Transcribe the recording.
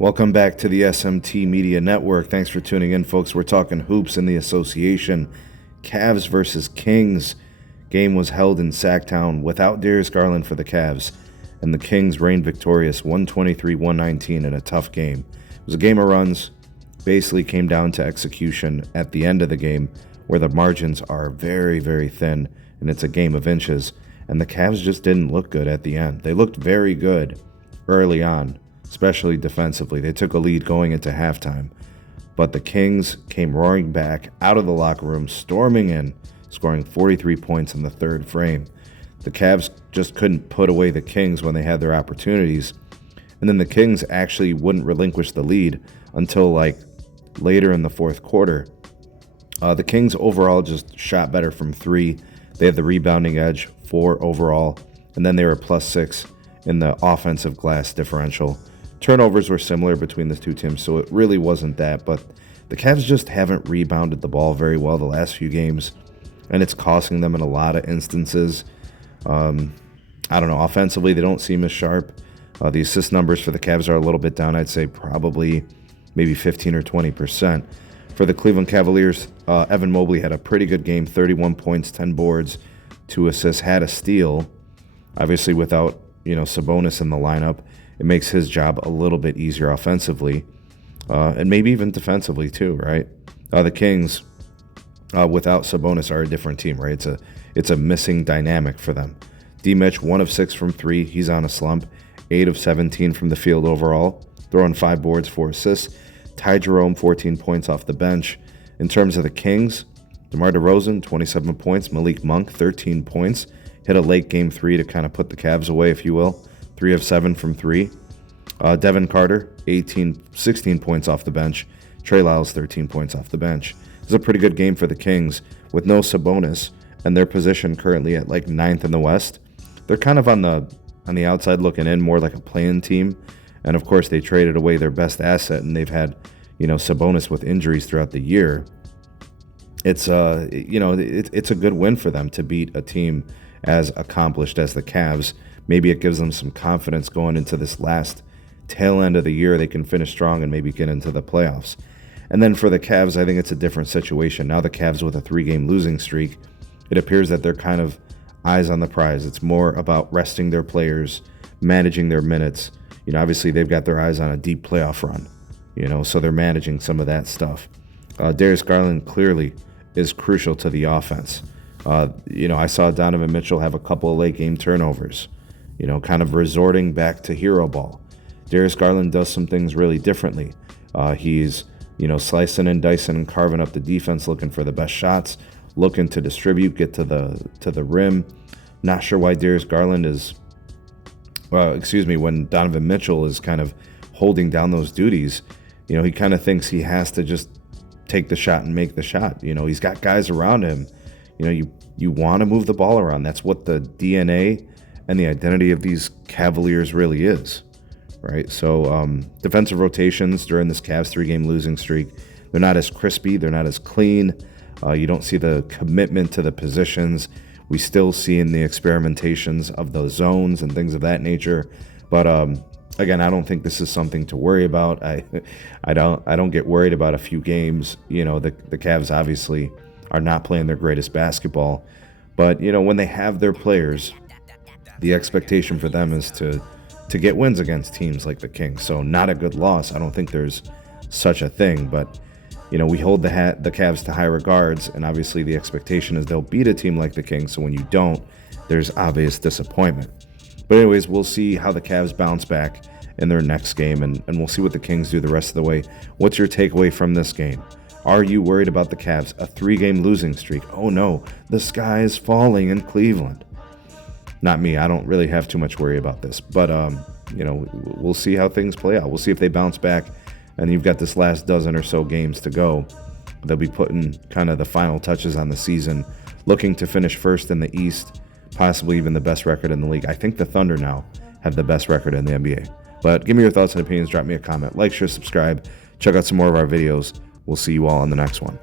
Welcome back to the SMT Media Network. Thanks for tuning in, folks. We're talking hoops in the association. Cavs versus Kings. Game was held in Sacktown without Darius Garland for the Cavs, and the Kings reigned victorious 123-119 in a tough game. It was a game of runs. Basically came down to execution at the end of the game, where the margins are very, very thin, and it's a game of inches. And the Cavs just didn't look good at the end. They looked very good early on, especially defensively. They took a lead going into halftime, but the Kings came roaring back out of the locker room, storming in, scoring 43 points in the third frame. The Cavs just couldn't put away the Kings when they had their opportunities, and then the Kings actually wouldn't relinquish the lead until later in the fourth quarter. The Kings overall just shot better from three. They had the rebounding edge, 4 overall, and then they were +6 in the offensive glass differential. Turnovers were similar between the two teams, so it really wasn't that, but the Cavs just haven't rebounded the ball very well the last few games, and it's costing them in a lot of instances. I don't know, offensively they don't seem as sharp. The assist numbers for the Cavs are a little bit down. I'd say probably maybe 15 or 20%. For the Cleveland Cavaliers, Evan Mobley had a pretty good game, 31 points, 10 boards, 2 assists, had a steal. Obviously without, Sabonis in the lineup, it makes his job a little bit easier offensively, and maybe even defensively too, right? The Kings, without Sabonis, are a different team, right? It's a missing dynamic for them. D-Mitch, 1 of 6 from 3. He's on a slump. 8 of 17 from the field overall, throwing 5 boards, 4 assists. Ty Jerome, 14 points off the bench. In terms of the Kings, DeMar DeRozan, 27 points. Malik Monk, 13 points. Hit a late game 3 to kind of put the Cavs away, if you will. 3 of 7 from 3. Devin Carter, 16 points off the bench. Trey Lyles, 13 points off the bench. This is a pretty good game for the Kings with no Sabonis, and their position currently at 9th in the West. They're kind of on the outside looking in, more like a play-in team. And of course, they traded away their best asset, and they've had, Sabonis with injuries throughout the year. It's it's a good win for them to beat a team as accomplished as the Cavs. Maybe it gives them some confidence going into this last tail end of the year. They can finish strong and maybe get into the playoffs. And then for the Cavs, I think it's a different situation. Now the Cavs with a 3-game losing streak, it appears that they're kind of eyes on the prize. It's more about resting their players, managing their minutes. Obviously they've got their eyes on a deep playoff run, so they're managing some of that stuff. Darius Garland clearly is crucial to the offense. I saw Donovan Mitchell have a couple of late game turnovers, kind of resorting back to hero ball. Darius Garland does some things really differently. He's, slicing and dicing and carving up the defense, looking for the best shots, looking to distribute, get to the rim. Not sure why Darius Garland is, when Donovan Mitchell is kind of holding down those duties, he kind of thinks he has to just take the shot and make the shot. He's got guys around him. You want to move the ball around. That's what the DNA and the identity of these Cavaliers really is, right? So defensive rotations during this Cavs 3-game losing streak, they're not as crispy. They're not as clean. You don't see the commitment to the positions. We still see in the experimentations of those zones and things of that nature. But again, I don't think this is something to worry about. I don't get worried about a few games. The Cavs obviously are not playing their greatest basketball. But, when they have their players, the expectation for them is to get wins against teams like the Kings. So not a good loss. I don't think there's such a thing. But, we hold the Cavs to high regards, and obviously the expectation is they'll beat a team like the Kings. So when you don't, there's obvious disappointment. But anyways, we'll see how the Cavs bounce back in their next game, and we'll see what the Kings do the rest of the way. What's your takeaway from this game? Are you worried about the Cavs? A 3-game losing streak. Oh no, the sky is falling in Cleveland. Not me. I don't really have too much worry about this. But, we'll see how things play out. We'll see if they bounce back. And you've got this last dozen or so games to go. They'll be putting kind of the final touches on the season, looking to finish first in the East, possibly even the best record in the league. I think the Thunder now have the best record in the NBA. But give me your thoughts and opinions. Drop me a comment. Like, share, subscribe. Check out some more of our videos. We'll see you all on the next one.